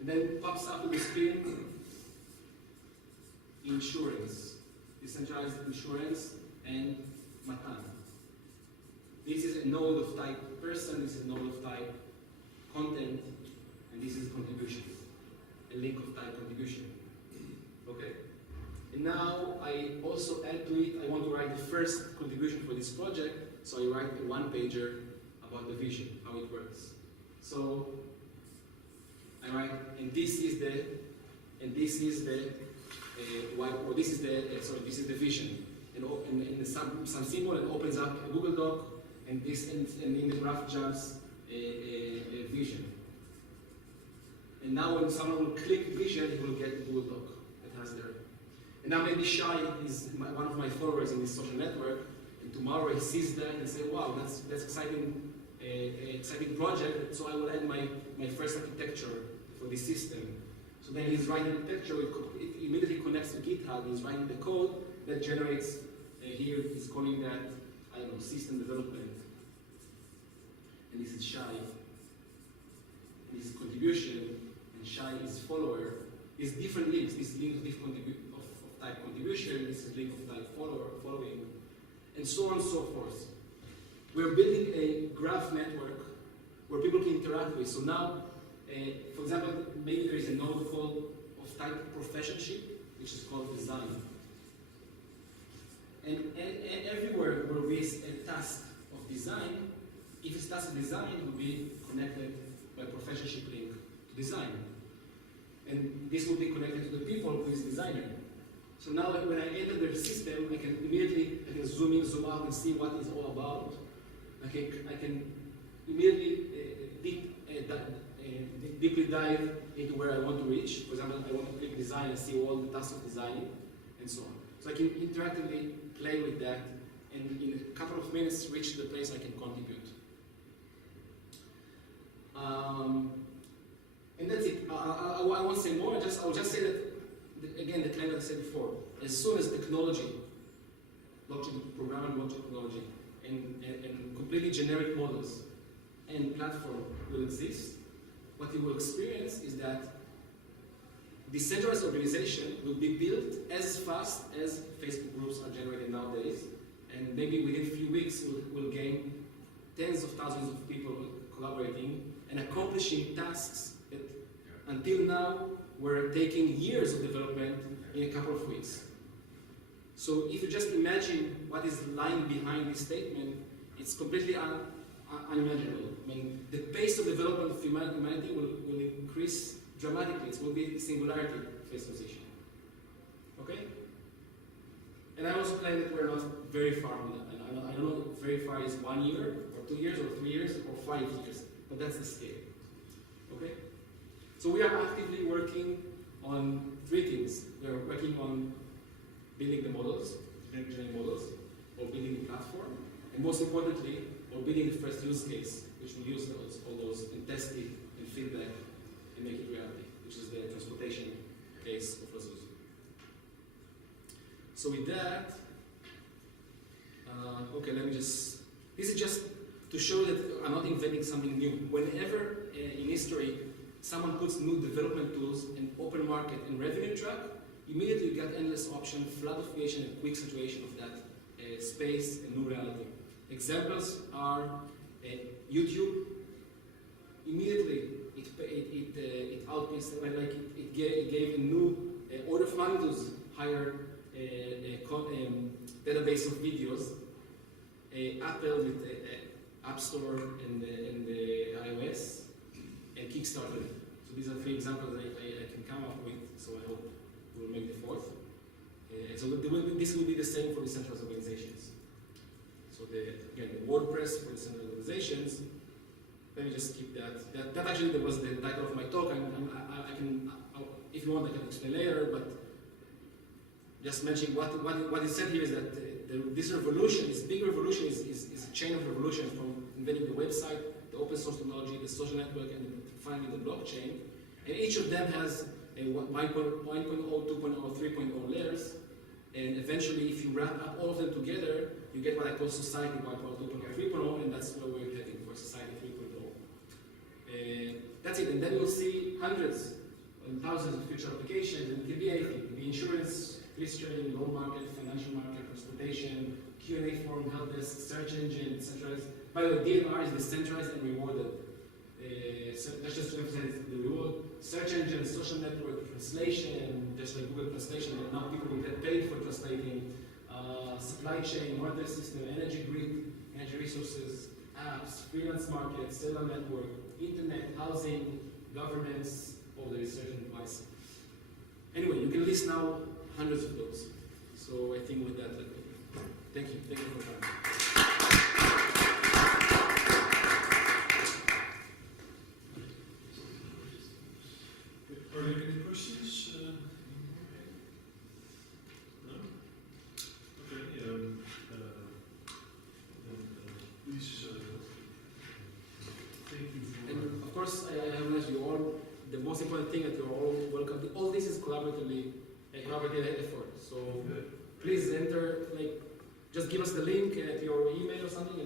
And then pops up on the screen, insurance, decentralized insurance, and Matan. This is a node of type person, this is a node of type content, and this is contribution, a link of type contribution. Okay? And now I also add to it, I want to write the first contribution for this project, so I write a one-pager about the vision, how it works. So I write, and this is the whiteboard. This is the vision, and some symbol, and opens up a Google Doc, and in the graph jumps a vision. And now when someone will click vision, he will get a Google Doc that has there. And now maybe Shai is one of my followers in this social network, and tomorrow he sees that and say, wow, that's exciting, exciting project. So I will add my first architecture for this system. So then he's writing architecture, it immediately connects to GitHub, he's writing the code that generates, here he's calling that, I don't know, system development. And this is Shai. This is contribution, and Shai is follower. These different links, this link of type contribution, this is link of type following, and so on and so forth. We're building a graph network where people can interact with. So now, for example, maybe there is a node called of type professionship, which is called design. And everywhere where there is a task of design, if it's task of design, it will be connected by professionship link to design. And this will be connected to the people who is designer. So now when I enter the system, I can immediately zoom in, zoom out, and see what it's all about. I can immediately deeply dive into where I want to reach. For example, I want to click design and see all the tasks of designing, and so on. So I can interactively play with that, and in a couple of minutes reach the place I can contribute. And that's it. I won't say more. I'll just say that, again, the claim that I said before. As soon as technology, programmable logic technology, and completely generic models and platform will exist, what you will experience is that decentralized organization will be built as fast as Facebook groups are generated nowadays, and maybe within a few weeks we'll gain tens of thousands of people collaborating and accomplishing tasks that until now were taking years of development in a couple of weeks. So if you just imagine what is lying behind this statement, it's completely unimaginable. I mean, the pace of development of humanity will increase dramatically. It will be singularity phase transition. Okay? And I also claim that we're not very far from that. And I don't know if very far is 1 year, or 2 years, or 3 years, or 5 years. But that's the scale. Okay? So we are actively working on 3 things. We are working on building the models, generating models, or building the platform, and most importantly, or building the first use case, which will use all those and test it and feedback and make it reality, which is the transportation case of Razuz. So with that, okay, this is just to show that I'm not inventing something new. Whenever in history someone puts new development tools in open market and revenue track, immediately you get endless option, flood of creation, and quick saturation of that space and new reality. Examples are YouTube. Immediately it outpaced, it gave a new order of magnitude higher database of videos. Apple with App Store and the iOS, and Kickstarter. So these are 3 examples that I can come up with. So I hope we'll make the 4th. So this will be the same for decentralized organizations. So again, the WordPress for decentralized organizations. Let me just keep that. That actually was the title of my talk. If you want, I can explain later. But just mentioning what is said here is that this revolution, this big revolution, is a chain of revolution from inventing the website, the open source technology, the social network, and finally the blockchain. And each of them has a 1.0, 2.0, 3.0 layers. And eventually, if you wrap up all of them together, you get what I call society 1.0, 2.0, 3.0, and that's where we're heading for society 3.0. That's it, and then you'll see hundreds and thousands of future applications, and it can be anything. It can be insurance, Christian, loan market, financial market, transportation, Q&A forum, help desk, search engine, centralized. By the way, DMR is decentralized and rewarded. So that's just to emphasize the reward. Search engine, social network, translation, just like Google Translation, and now people will get paid for translating. Supply chain, water system, energy grid, energy resources, apps, freelance market, cellular network, internet, housing, governance, all the research and advice. Anyway, you can list now hundreds of those. So I think with that, thank you for your time. Are there any questions? No? Okay. Please. Thank you for. And of course, I realize you all. The most important thing that you're all welcome to. All this is collaborative effort. So please enter. Just give us the link at your email or something,